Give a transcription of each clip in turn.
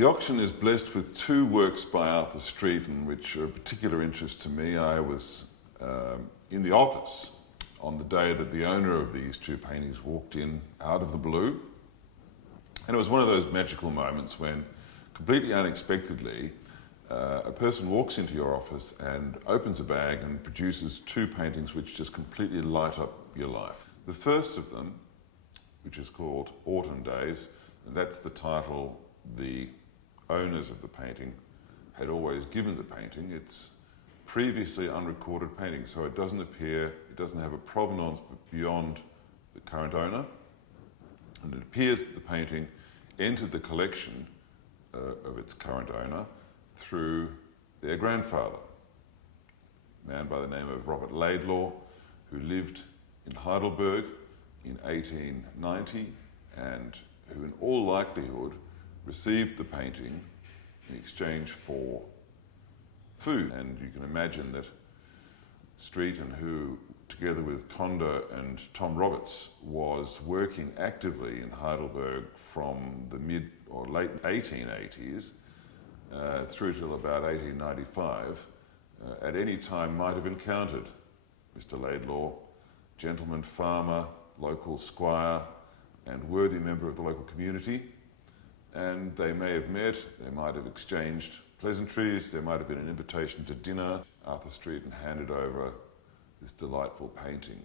The auction is blessed with two works by Arthur Streeton, which are of particular interest to me. I was in the office on the day that the owner of these two paintings walked in out of the blue. And it was one of those magical moments when, completely unexpectedly, a person walks into your office and opens a bag and produces two paintings which just completely light up your life. The first of them, which is called Autumn Days, and that's the title the owners of the painting had always given the painting. It's previously unrecorded painting, so it doesn't have a provenance beyond the current owner, and it appears that the painting entered the collection of its current owner through their grandfather, a man by the name of Robert Laidlaw, who lived in Heidelberg in 1890 and who in all likelihood received the painting in exchange for food. And you can imagine that Streeton, who together with Conda and Tom Roberts was working actively in Heidelberg from the mid or late 1880s through till about 1895, at any time might have encountered Mr. Laidlaw, gentleman farmer, local squire, and worthy member of the local community. And they may have met, they might have exchanged pleasantries, there might have been an invitation to dinner. Arthur Streeton handed over this delightful painting.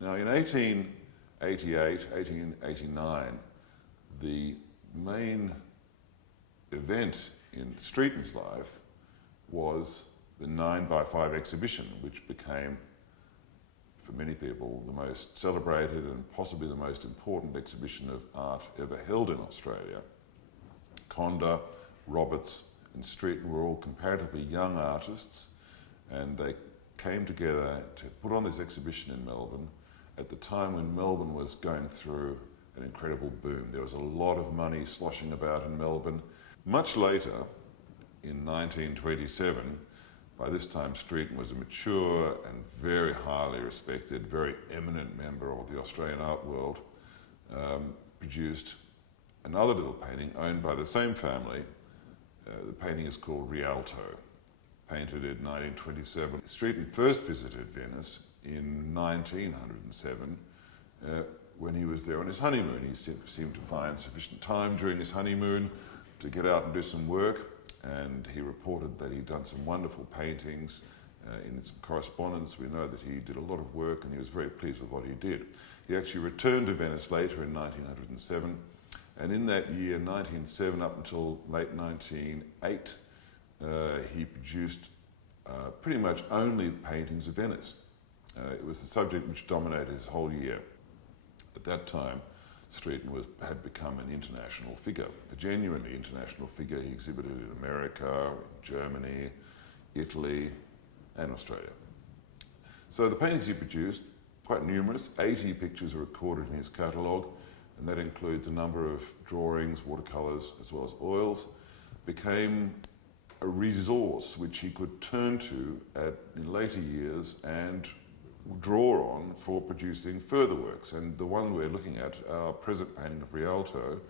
Now in 1888, 1889, the main event in Streeton's life was the 9x5 exhibition, which became, for many people, the most celebrated and possibly the most important exhibition of art ever held in Australia. Conda, Roberts and Streeton were all comparatively young artists, and they came together to put on this exhibition in Melbourne at the time when Melbourne was going through an incredible boom. There was a lot of money sloshing about in Melbourne. Much later, in 1927, by this time Streeton was a mature and very highly respected, very eminent member of the Australian art world, produced another little painting owned by the same family. The painting is called Rialto, painted in 1927. Streeton first visited Venice in 1907 when he was there on his honeymoon. He seemed to find sufficient time during his honeymoon to get out and do some work, and he reported that he'd done some wonderful paintings. In some correspondence we know that he did a lot of work and he was very pleased with what he did. He actually returned to Venice later in 1907, and in that year, 1907 up until late 1908, he produced pretty much only paintings of Venice. It was the subject which dominated his whole year. At that time, Streeton had become an international figure, a genuinely international figure. He exhibited in America, Germany, Italy, and Australia. So the paintings he produced, quite numerous, 80 pictures are recorded in his catalogue, and that includes a number of drawings, watercolours, as well as oils, became a resource which he could turn to in later years and draw on for producing further works. And the one we're looking at, our present painting of Rialto,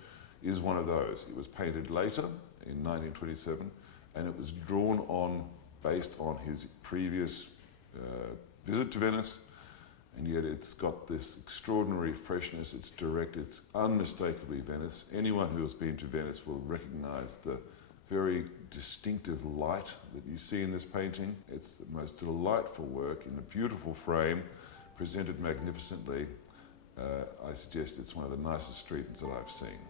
is one of those. It was painted later, in 1927, and it was drawn on based on his previous visit to Venice, and yet it's got this extraordinary freshness. It's direct, it's unmistakably Venice. Anyone who has been to Venice will recognise the very distinctive light that you see in this painting. It's the most delightful work in a beautiful frame, presented magnificently. I suggest it's one of the nicest Streetons that I've seen.